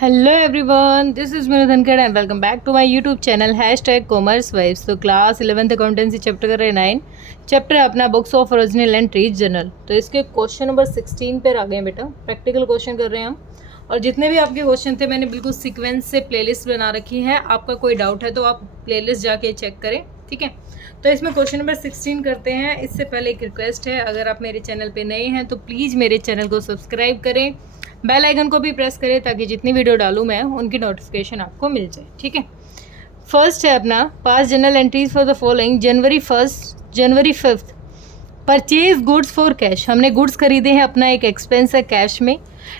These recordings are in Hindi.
Hello everyone, this is Meenu Dhankhar and welcome back to my YouTube channel #commerce vibes. तो क्लास 11th अकाउंटेंसी चैप्टर कर रहे हैं 9 चैप्टर है अपना books of original entries journal. तो इसके क्वेश्चन नंबर 16 पर आ गए हैं बेटा, प्रैक्टिकल क्वेश्चन कर रहे हैं हम। और जितने भी आपके क्वेश्चन थे मैंने बिल्कुल सीक्वेंस से प्लेलिस्ट बना रखी है। आपका कोई डाउट है तो आप प्लेलिस्ट जाके चेक करें, ठीक है। तो इसमें क्वेश्चन नंबर 16 करते हैं। इससे पहले एक रिक्वेस्ट है, अगर आप मेरे चैनल पे नए हैं तो प्लीज़ मेरे चैनल को सब्सक्राइब करें, बेल आइकन को भी प्रेस करें ताकि जितनी वीडियो डालूं मैं उनकी नोटिफिकेशन आपको मिल जाए, ठीक है। फर्स्ट है अपना पास journal entries for the following: January 1, January 5, purchase goods for cash. हमने गुड्स खरीदे हैं, अपना एक एक्सपेंस है कैश में।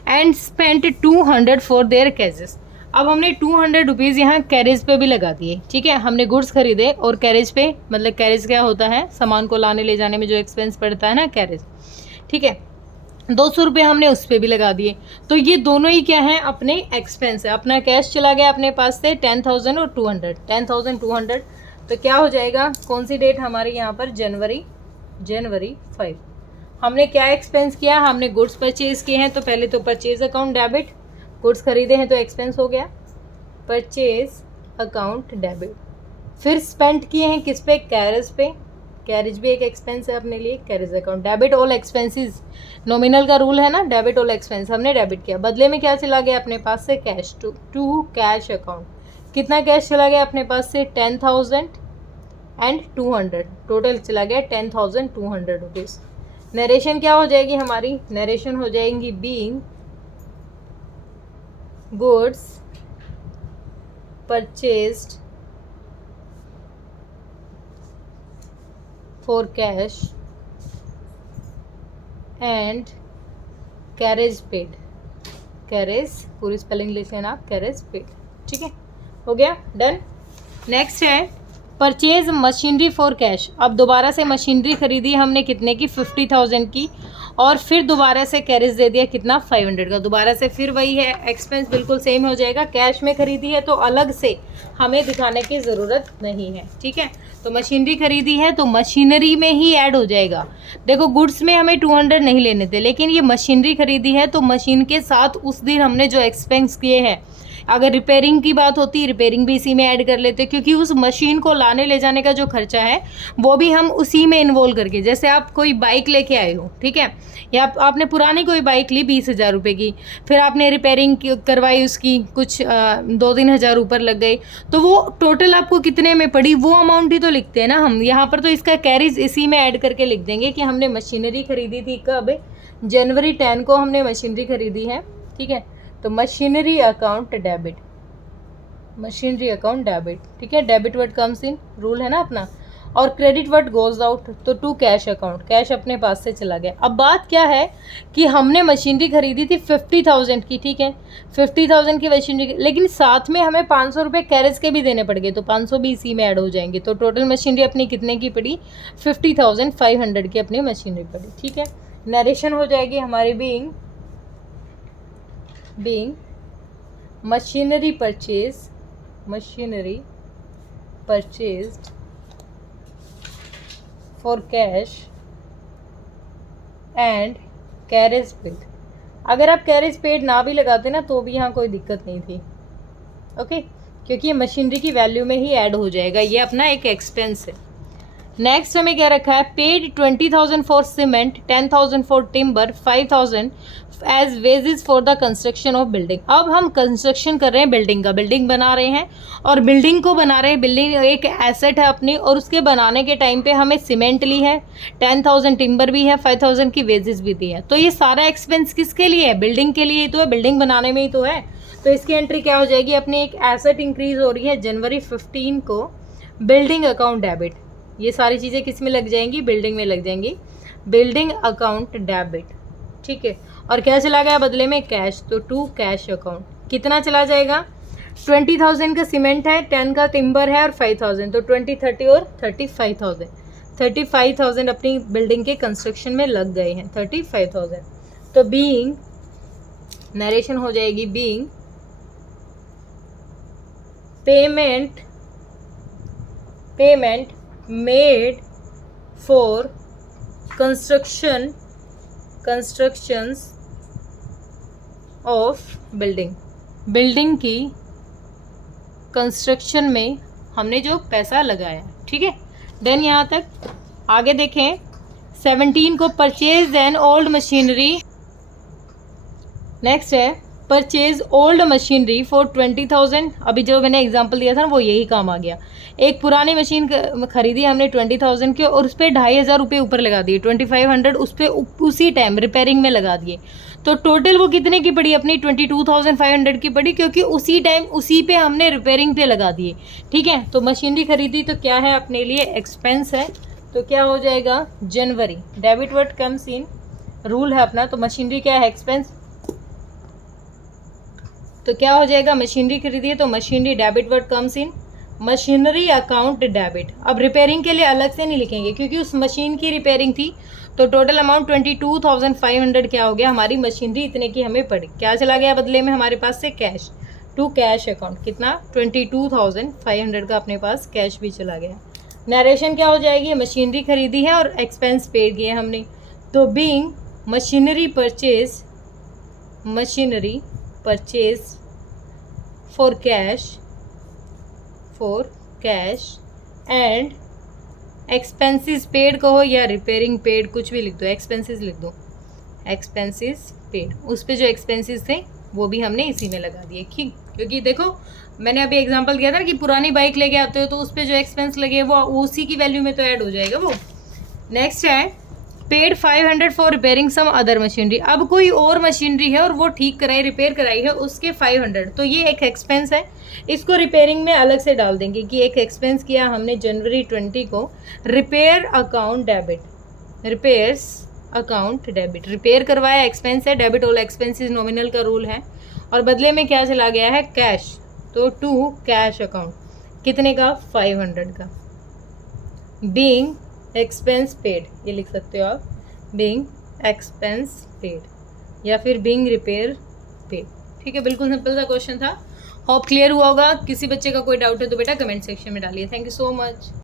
And spent 200 for their cages. अब हमने 200 रुपीज़ यहाँ कैरेज पे भी लगा दिए, ठीक है। हमने गुड्स खरीदे और कैरेज पे, मतलब कैरेज क्या होता है, सामान को लाने ले जाने में जो एक्सपेंस पड़ता है ना, कैरेज, ठीक है। 200 रुपये हमने उस पर भी लगा दिए। तो ये दोनों ही क्या है, अपने एक्सपेंस है। अपना कैश चला गया अपने पास से 10,000 और 200, 10,200। तो क्या हो जाएगा, कौन सी डेट हमारी यहाँ पर, जनवरी 5। हमने क्या एक्सपेंस किया, हमने गुड्स परचेज किए हैं। तो पहले तो परचेज अकाउंट डेबिट, गुड्स खरीदे हैं तो एक्सपेंस हो गया, परचेज अकाउंट डेबिट। फिर स्पेंड किए हैं किस पे, कैरेज पे। कैरेज भी एक एक्सपेंस है अपने लिए, carriage account debit all expenses. Nominal का रूल है ना, डेबिट ऑल एक्सपेंस, हमने डेबिट किया। बदले में क्या चला गया अपने पास से, कैश टू कैश अकाउंट। कितना कैश चला गया अपने पास से, 10,000 एंड 200, टोटल चला गया 10,200 रुपीज़। नरेशन क्या हो जाएगी हमारी, नरेशन हो जाएंगी being goods purchased for cash and carriage paid. Carriage पूरी स्पेलिंग लिख लेना आप, कैरेज पेड, ठीक है, हो गया, डन। नेक्स्ट है परचेज मशीनरी फॉर कैश। अब दोबारा से मशीनरी खरीदी हमने, कितने की, 50,000 की। और फिर दोबारा से कैरेज दे दिया, कितना, 500 का। दोबारा से फिर वही है, एक्सपेंस बिल्कुल सेम हो जाएगा। कैश में खरीदी है तो अलग से हमें दिखाने की ज़रूरत नहीं है, ठीक है। तो मशीनरी खरीदी है तो मशीनरी में ही ऐड हो जाएगा। देखो गुड्स में हमें 200 नहीं लेने थे, लेकिन ये मशीनरी खरीदी है तो मशीन के साथ उस दिन हमने जो एक्सपेंस किए हैं, अगर रिपेयरिंग की बात होती, रिपेयरिंग भी इसी में ऐड कर लेते, क्योंकि उस मशीन को लाने ले जाने का जो खर्चा है वो भी हम उसी में इन्वॉल्व करके, जैसे आप कोई बाइक लेके आए हो, ठीक है, या आपने पुरानी कोई बाइक ली 20,000 रुपये की, फिर आपने रिपेयरिंग करवाई उसकी, कुछ 2-3 हज़ार ऊपर लग गए, तो वो टोटल आपको कितने में पड़ी, वो अमाउंट ही तो लिखते हैं ना हम यहाँ पर। तो इसका कैरेज इसी में ऐड करके लिख देंगे कि हमने मशीनरी खरीदी थी कब, जनवरी 10 को हमने मशीनरी खरीदी है, ठीक है। तो machinery account debit, machinery account debit, ठीक है। Debit word comes in, rule है ना अपना। और क्रेडिट वर्ड गोज आउट, तो टू कैश अकाउंट, कैश अपने पास से चला गया। अब बात क्या है कि हमने मशीनरी खरीदी थी 50,000 की, ठीक है, 50,000 की मशीनरी, लेकिन साथ में हमें 500 रुपये कैरेज के भी देने पड़ गए, तो 500 भी इसी में ऐड हो जाएंगे। तो टोटल मशीनरी अपनी कितने की पड़ी, 50,500 की अपनी मशीनरी पड़ी, ठीक है। नरेशन हो जाएगी हमारी being machinery purchased for cash and carriage paid। अगर आप कैरेज पेड ना भी लगाते ना तो भी यहाँ कोई दिक्कत नहीं थी, ओके, क्योंकि ये मशीनरी की वैल्यू में ही ऐड हो जाएगा, ये अपना एक एक्सपेंस है। नेक्स्ट हमें क्या रखा है, paid 20,000 for cement, 10,000 for timber, 5,000 as wages for the construction of building. अब हम कंस्ट्रक्शन कर रहे हैं बिल्डिंग का, बिल्डिंग बना रहे हैं और बिल्डिंग को बना रहे हैं, बिल्डिंग एक एसेट है अपनी, और उसके बनाने के टाइम पे हमें सीमेंट ली है, 10,000 टिम्बर भी है, 5,000 की वेजेस भी दी है। तो ये सारा एक्सपेंस किसके लिए है, बिल्डिंग के लिए ही तो है, बिल्डिंग बनाने में ही तो है। तो इसकी एंट्री क्या हो जाएगी, अपनी एक एसेट इंक्रीज हो रही है जनवरी 15 को, बिल्डिंग अकाउंट डेबिट। ये सारी चीज़ें किस में लग जाएंगी, बिल्डिंग में लग जाएंगी, बिल्डिंग अकाउंट डेबिट, ठीक है। और क्या चला गया बदले में, कैश, तो टू कैश अकाउंट। कितना चला जाएगा, 20,000 का सीमेंट है, 10 का टिम्बर है और 5,000, तो 20, 30 और 35,000, 35,000 अपनी बिल्डिंग के कंस्ट्रक्शन में लग गए हैं, 35,000। तो बीइंग, नरेशन हो जाएगी being payment made for constructions of building, building की कंस्ट्रक्शन में हमने जो पैसा लगाया, ठीक है। देन यहाँ तक आगे देखें, 17 को purchase an old machinery, next है परचेज ओल्ड मशीनरी फॉर 20,000। अभी जो मैंने एग्जांपल दिया था ना वो यही काम आ गया। एक पुरानी मशीन खरीदी हमने 20,000 की और उस पर 2,500 रुपये ऊपर लगा दिए, 2,500 उस पर उसी टाइम रिपेयरिंग में लगा दिए। तो टोटल वो कितने की पड़ी अपनी, 22,500 की पड़ी, क्योंकि उसी टाइम उसी पे हमने रिपेयरिंग पे लगा दिए, ठीक है। तो मशीनरी खरीदी तो क्या है अपने लिए, एक्सपेंस है। तो क्या हो जाएगा, January, debit word comes in, rule है अपना। तो मशीनरी क्या है, एक्सपेंस। तो क्या हो जाएगा, मशीनरी खरीदी है तो मशीनरी डेबिट वर्ड कम्स इन, मशीनरी अकाउंट डेबिट। अब रिपेयरिंग के लिए अलग से नहीं लिखेंगे क्योंकि उस मशीन की रिपेयरिंग थी। तो टोटल अमाउंट 22,500 क्या हो गया, हमारी मशीनरी इतने की हमें पड़ी। क्या चला गया बदले में हमारे पास से, कैश, टू कैश अकाउंट। कितना, 22,500 का अपने पास कैश भी चला गया। नरेशन क्या हो जाएगी, मशीनरी खरीदी है और एक्सपेंस पे किए हमने। तो being machinery purchase for cash and expenses paid कहो या रिपेयरिंग पेड, कुछ भी लिख दो, एक्सपेंसेस लिख दो, एक्सपेंसेस पेड। उस पे जो एक्सपेंसेस थे वो भी हमने इसी में लगा दिए, ठीक। क्योंकि देखो मैंने अभी एग्जांपल दिया था ना कि पुरानी बाइक लेके आते हो तो उस पे जो एक्सपेंस लगे वो उसी की वैल्यू में तो ऐड हो जाएगा वो। नेक्स्ट है paid 500 for repairing some other machinery. अब कोई और मशीनरी है और वो ठीक कराई, रिपेयर कराई है, उसके 500, तो ये एक एक्सपेंस है। इसको रिपेयरिंग में अलग से डाल देंगे कि एक एक्सपेंस किया हमने जनवरी 20 को, repair account debit, repairs account debit, repair करवाया, एक्सपेंस है, डेबिट ऑल एक्सपेंसेस नॉमिनल का रूल है। और बदले में क्या चला गया है, कैश। तो टू कैश अकाउंट, कितने का, 500 का। बीइंग एक्सपेंस पेड, ये लिख सकते हो आप, बीइंग एक्सपेंस पेड या फिर बीइंग रिपेयर पेड, ठीक है। बिल्कुल सिंपल सा क्वेश्चन था। होप क्लियर हुआ होगा। किसी बच्चे का कोई डाउट है तो बेटा कमेंट सेक्शन में डालिए। Thank you so much.